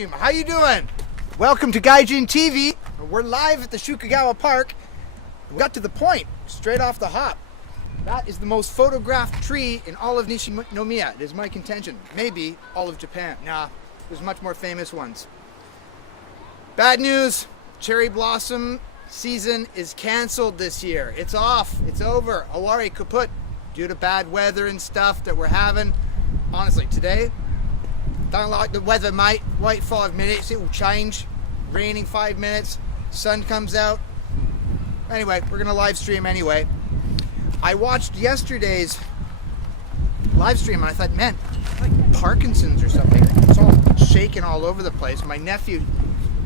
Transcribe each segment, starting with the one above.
team, how you doing? Welcome to Gaijin-TV. We're live at the Shukugawa Park. We got to the point, straight off the hop. That is the most photographed tree in all of Nishinomiya. It is my contention. Maybe all of Japan. Nah, there's much more famous ones. Bad news, cherry blossom season is canceled this year. It's off, it's over. Awari kaput, due to bad weather and stuff that we're having. Honestly, today, don't like the weather, mate. Wait 5 minutes, it will change. Raining 5 minutes, sun comes out. Anyway, we're gonna live stream anyway. I watched yesterday's live stream and I thought, man, like Parkinson's or something. It's all shaking all over the place. My nephew,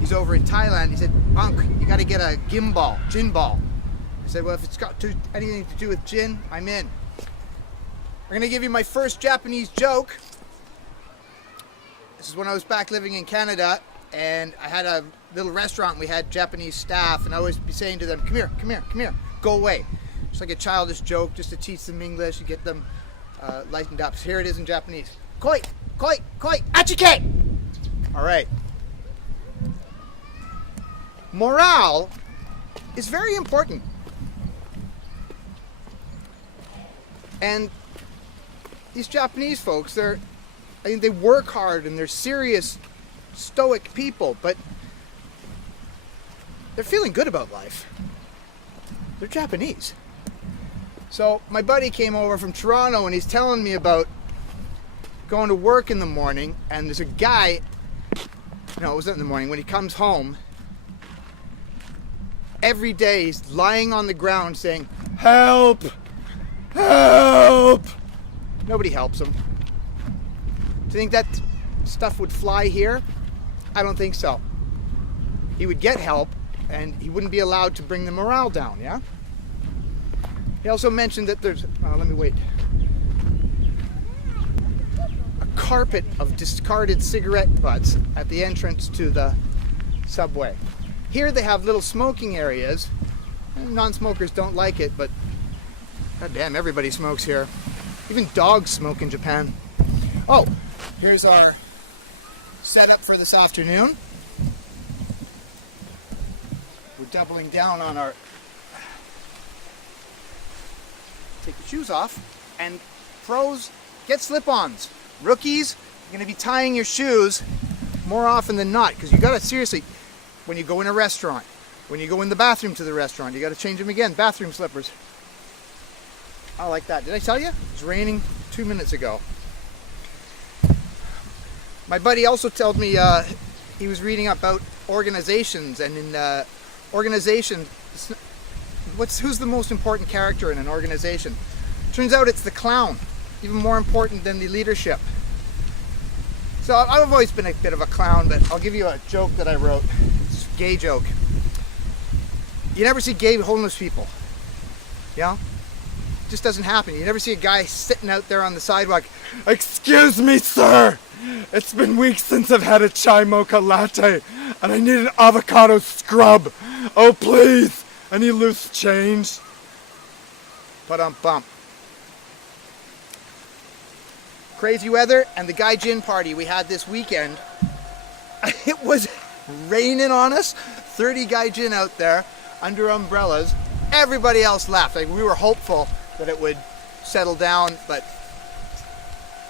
he's over in Thailand. He said, Unc, you got to get a gin ball. I said, well, if it's got anything to do with gin, I'm in. I'm going to give you my first Japanese joke. This is when I was back living in Canada, and I had a little restaurant. And we had Japanese staff, and I always be saying to them, come here, come here, come here, go away. It's like a childish joke just to teach them English and get them lightened up. So here it is in Japanese. Koi, koi, koi, achike! All right. Morale is very important. And these Japanese folks, they work hard and they're serious, stoic people, but they're feeling good about life. They're Japanese. So my buddy came over from Toronto and he's telling me about going to work in the morning, and there's a guy, no, it wasn't in the morning, when he comes home, every day he's lying on the ground saying, help, help. Nobody helps him. Do you think that stuff would fly here? I don't think so. He would get help and he wouldn't be allowed to bring the morale down, yeah? He also mentioned that there's, a carpet of discarded cigarette butts at the entrance to the subway. Here they have little smoking areas. Non-smokers don't like it, but goddamn, everybody smokes here. Even dogs smoke in Japan. Oh, here's our setup for this afternoon. We're doubling down on our... Take your shoes off, and pros, get slip-ons. Rookies, you're going to be tying your shoes more often than not, because you got to seriously, when you go in a restaurant, when you go in the bathroom to the restaurant, you got to change them again. Bathroom slippers. I like that. Did I tell you? It was raining 2 minutes ago. My buddy also told me he was reading about organizations, and in organization, who's the most important character in an organization? Turns out it's the clown, even more important than the leadership. So I've always been a bit of a clown, but I'll give you a joke that I wrote. It's a gay joke. You never see gay homeless people. Yeah? It just doesn't happen. You never see a guy sitting out there on the sidewalk. Excuse me, sir. It's been weeks since I've had a chai mocha latte, and I need an avocado scrub. Oh, please. I need loose change. Ba-dum-bum. Crazy weather and the Gaijin party we had this weekend. It was raining on us. 30 Gaijin out there under umbrellas. Everybody else left. Like, we were hopeful that it would settle down, but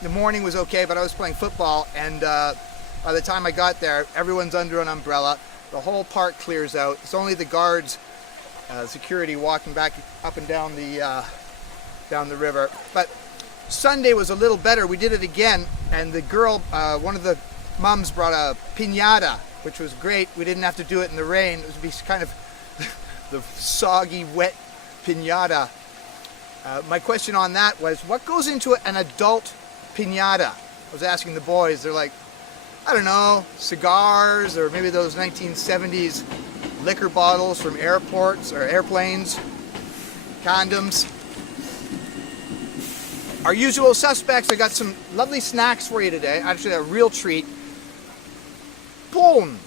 the morning was okay, but I was playing football, and by the time I got there, everyone's under an umbrella. The whole park clears out. It's only the guards, security walking back up and down the river. But Sunday was a little better. We did it again, and the girl, one of the mums brought a piñata, which was great. We didn't have to do it in the rain. It would be kind of the soggy, wet piñata. My question on that was, what goes into an adult piñata? I was asking the boys. They're like, I don't know, cigars, or maybe those 1970s liquor bottles from airports or airplanes, condoms. Our usual suspects. I got some lovely snacks for you today. Actually, a real treat. Pone.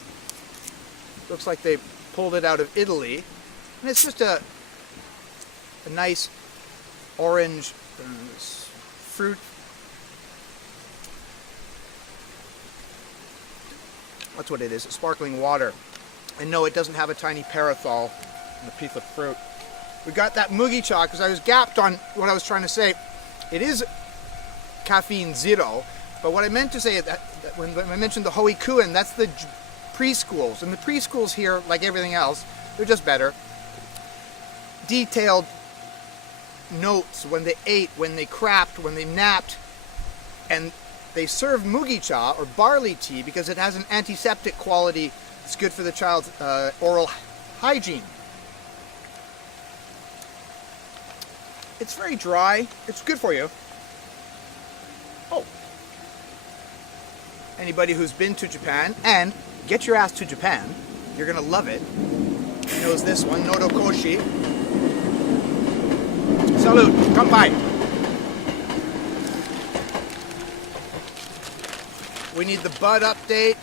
Looks like they pulled it out of Italy. And it's just a nice orange fruit. That's what it is, sparkling water. And no, it doesn't have a tiny parathol and a piece of fruit. We got that mugicha because I was gapped on what I was trying to say. It is caffeine zero, but what I meant to say is that when I mentioned the Haiku, and that's the preschools. And the preschools here, like everything else, they're just better. Detailed notes when they ate, when they crapped, when they napped, and they serve mugicha or barley tea because it has an antiseptic quality. It's good for the child's oral hygiene. It's very dry. It's good for you. Oh. Anybody who's been to Japan, and get your ass to Japan, you're going to love it. Knows this one, Nodokoshi. Salute, kanpai. We need the bud update.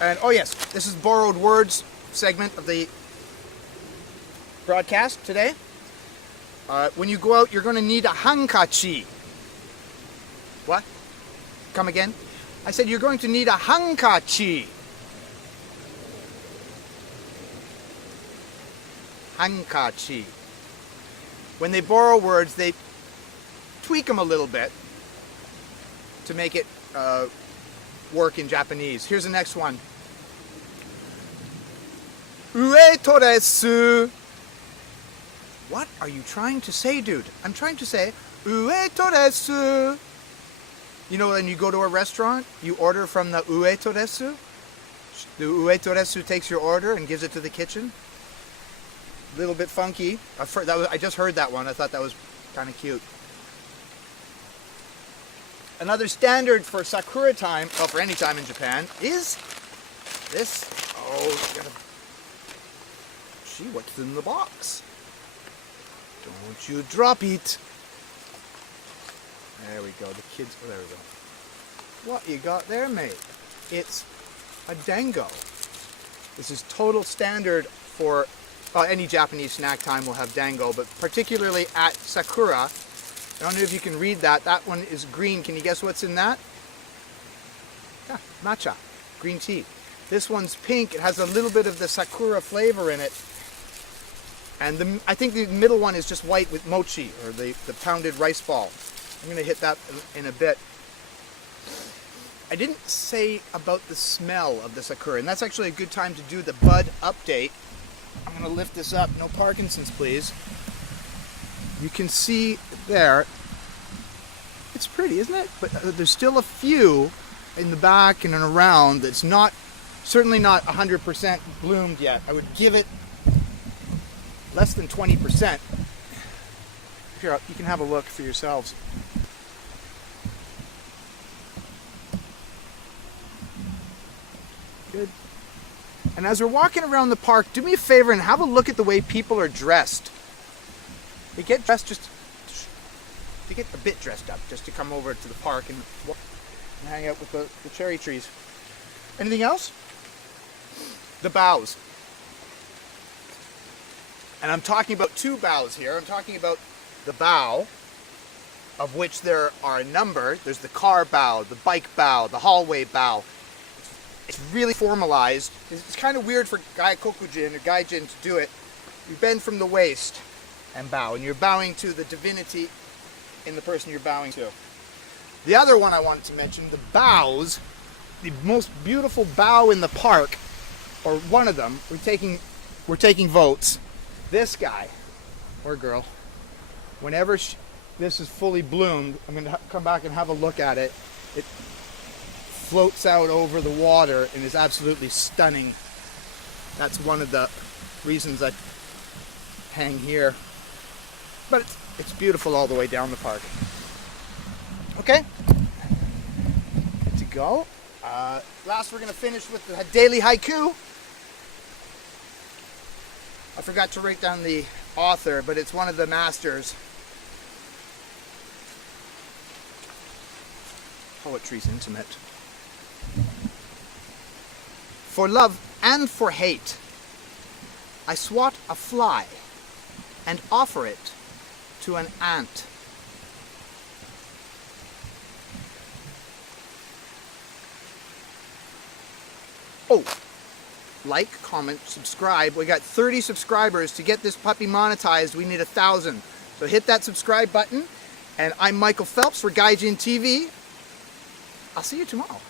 And oh yes, this is borrowed words segment of the broadcast today. When you go out, you're going to need a hankachi. What? Come again? I said you're going to need a hankachi. Hankachi. When they borrow words, they tweak them a little bit to make it work in Japanese. Here's the next one. Ueto desu. What are you trying to say, dude? I'm trying to say ueto desu. You know, when you go to a restaurant, you order from the ueto desu. The ueto desu takes your order and gives it to the kitchen. A little bit funky. I just heard that one. I thought that was kind of cute. Another standard for Sakura time, well, for any time in Japan, is this. Oh, gotta see what's in the box. Don't you drop it. There we go. The kids. Oh, there we go. What you got there, mate? It's a dango. This is total standard for any Japanese snack time will have dango, but particularly at Sakura. I don't know if you can read that. That one is green. Can you guess what's in that? Yeah, matcha, green tea. This one's pink. It has a little bit of the Sakura flavor in it. And I think the middle one is just white with mochi, or the pounded rice ball. I'm going to hit that in a bit. I didn't say about the smell of the Sakura, and that's actually a good time to do the bud update. I'm going to lift this up. No Parkinson's, please. You can see there. It's pretty, isn't it? But there's still a few in the back and around that's certainly not 100% bloomed yet. I would give it less than 20%. Here, you can have a look for yourselves. Good. And as we're walking around the park, do me a favor and have a look at the way people are dressed. They get dressed they get a bit dressed up just to come over to the park and hang out with the cherry trees. Anything else? The boughs. And I'm talking about two boughs here. I'm talking about the bough, of which there are a number. There's the car bough, the bike bough, the hallway bough. It's really formalized. It's kind of weird for Gaikokujin or Gaijin to do it. You bend from the waist and bow, and you're bowing to the divinity in the person you're bowing to. The other one I wanted to mention, the bows, the most beautiful bow in the park, or one of them. We're taking votes. This guy or girl, whenever this is fully bloomed, I'm going to come back and have a look at it. It floats out over the water and is absolutely stunning. That's one of the reasons I hang here. But it's beautiful all the way down the park. Okay, good to go. Last, we're going to finish with the daily haiku. I forgot to write down the author, but it's one of the masters. Poetry's intimate. For love and for hate, I swat a fly and offer it to an ant. Oh, like, comment, subscribe. We got 30 subscribers. To get this puppy monetized, we need 1,000. So hit that subscribe button. And I'm Michael Phelps for Gaijin-TV. I'll see you tomorrow.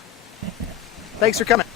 Thanks for coming.